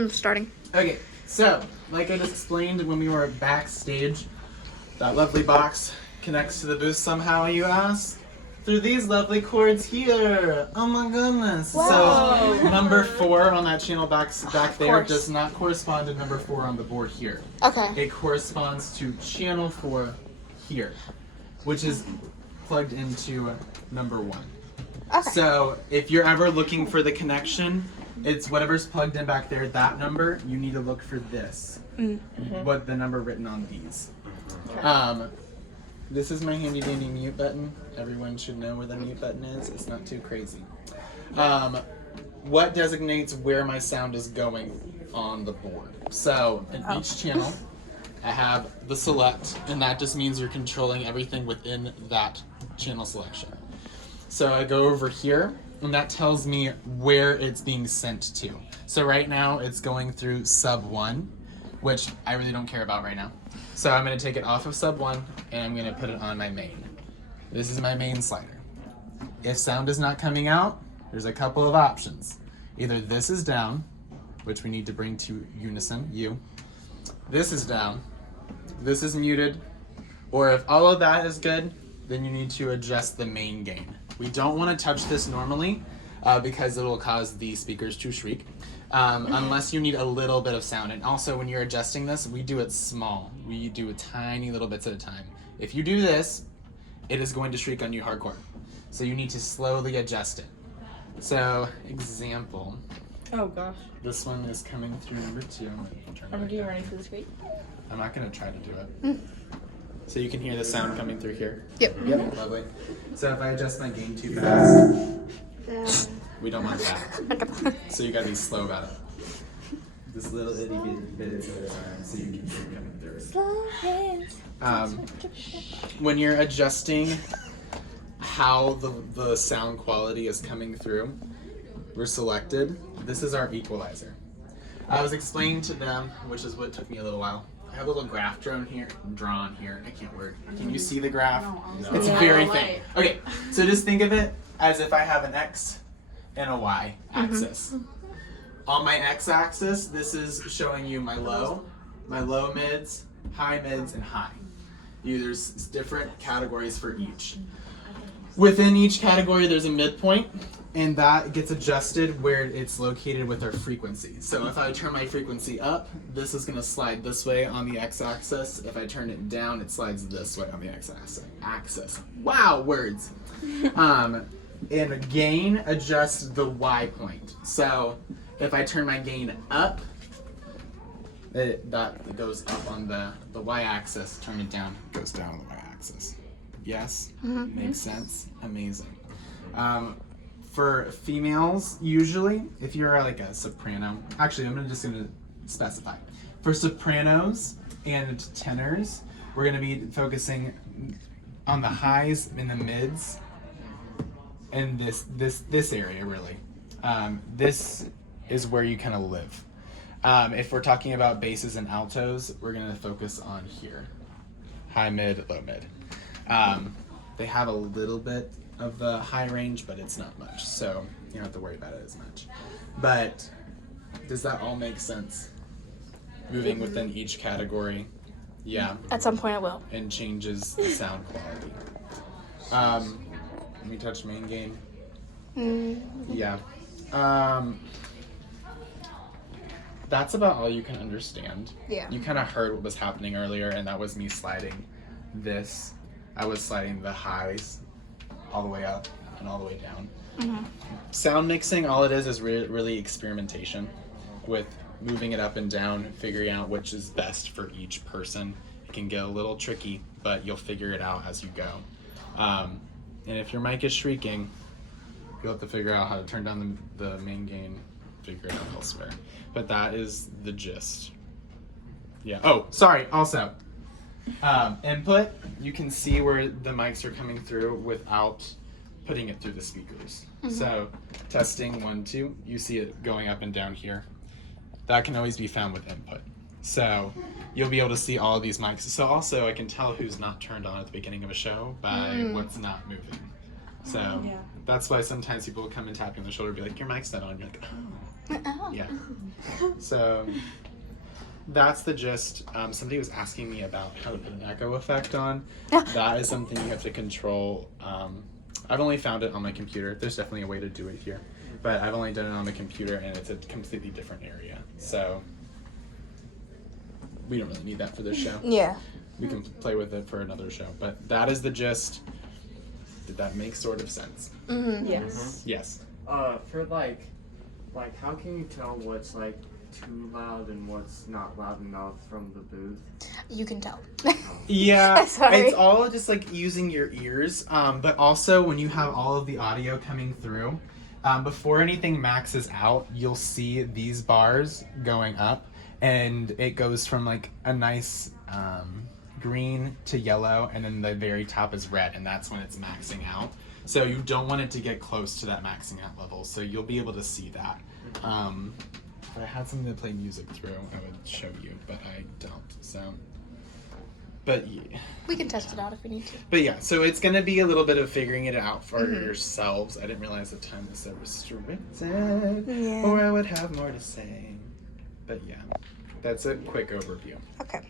I'm starting. Okay, so, like I just explained when we were backstage, that lovely box connects to the booth somehow, you ask? Through these lovely cords here. Oh my goodness. Wow. So, number 4 on that channel back there course. does not correspond to number 4 on the board here. Okay. It corresponds to channel 4 here, which is plugged into number 1. Okay. So if you're ever looking for the connection, it's whatever's plugged in back there, that number, you need to look for this. What the number written on these. This is my handy dandy mute button. Everyone should know where the mute button is. It's not too crazy. What designates where my sound is going on the board? So in each channel, I have the select, and that just means you're controlling everything within that channel selection. So I go over here, and that tells me where it's being sent to. So right now, it's going through sub 1, which I really don't care about right now. So I'm going to take it off of sub 1, and I'm going to put it on my main. This is my main slider. If sound is not coming out, there's a couple of options. Either this is down, which we need to bring to unison, U. This is down. This is muted. Or if all of that is good, then you need to adjust the main gain. We don't want to touch this normally because it will cause the speakers to shriek unless you need a little bit of sound. And also when you're adjusting this, we do it small. We do tiny little bits at a time. If you do this, it is going to shriek on you hardcore. So you need to slowly adjust it. So, example. Oh gosh. This one is coming through number 2. Are you ready for the squeak? I'm not going to try to do it. So you can hear the sound coming through here? Yep. Yep, lovely. So if I adjust my gain too fast, we don't want that. So you gotta be slow about it. This little itty bit at a time so you can hear it coming through. Slow hands. When you're adjusting how the sound quality is coming through, we're selected. This is our equalizer. I was explaining to them, which is what took me a little while. I have a little graph drawn here. I can't word. Can you see the graph? No. It's very thin. Okay, so just think of it as if I have an X and a Y axis. On my X axis, this is showing you my low mids, high mids, and high. There's different categories for each. Within each category, there's a midpoint, and that gets adjusted where it's located with our frequency. So if I turn my frequency up, this is going to slide this way on the x-axis. If I turn it down, it slides this way on the x-axis. Wow, words! And gain adjusts the y point. So if I turn my gain up, that goes up on the y-axis. Turn it down, it goes down on the y-axis. Yes? Makes sense? Amazing. For females, usually, if you're like a soprano, actually I'm just gonna specify. For sopranos and tenors, we're gonna be focusing on the highs and the mids and this area really. This is where you kind of live. If we're talking about basses and altos, we're gonna focus on here. High mid, low mid. They have a little bit of the high range, but it's not much, so you don't have to worry about it as much. But does that all make sense? Moving within each category, yeah. At some point I will. And changes the sound quality. Let me touch main gain. Yeah. That's about all you can understand. Yeah. You kind of heard what was happening earlier, and that was me sliding this. I was sliding the highs all the way up and all the way down. Sound mixing, all it is really experimentation with moving it up and down, figuring out which is best for each person. It can get a little tricky, but you'll figure it out as you go. And if your mic is shrieking, you'll have to figure out how to turn down the main gain, figure it out elsewhere. But that is the gist. Yeah. Oh, sorry, also. Input, you can see where the mics are coming through without putting it through the speakers. So testing 1, 2, you see it going up and down here. That can always be found with input. So you'll be able to see all of these mics. So also I can tell who's not turned on at the beginning of a show by what's not moving. So that's why sometimes people will come and tap you on the shoulder and be like, your mic's not on. You're like, oh. Oh. Yeah. So that's the gist. Somebody was asking me about how to put an echo effect on. That is something you have to control. I've only found it on my computer. There's definitely a way to do it here, but I've only done it on the computer, and it's a completely different area. So we don't really need that for this show. Yeah. We can play with it for another show, but that is the gist. Did that make sort of sense? Mm-hmm. Yes. Yes. For like how can you tell what's like too loud and what's not loud enough from the booth? You can tell. Yeah, Sorry. it's all just like using your ears, but also when you have all of the audio coming through, before anything maxes out, you'll see these bars going up, and it goes from like a nice green to yellow, and then the very top is red, and that's when it's maxing out. So you don't want it to get close to that maxing out level, so you'll be able to see that. If I had something to play music through, I would show you, but I don't. So, but yeah. We can test it out if we need to. But yeah, so it's gonna be a little bit of figuring it out for yourselves. I didn't realize the time was so restricted, Yeah. or I would have more to say. But yeah, that's a quick overview. Okay.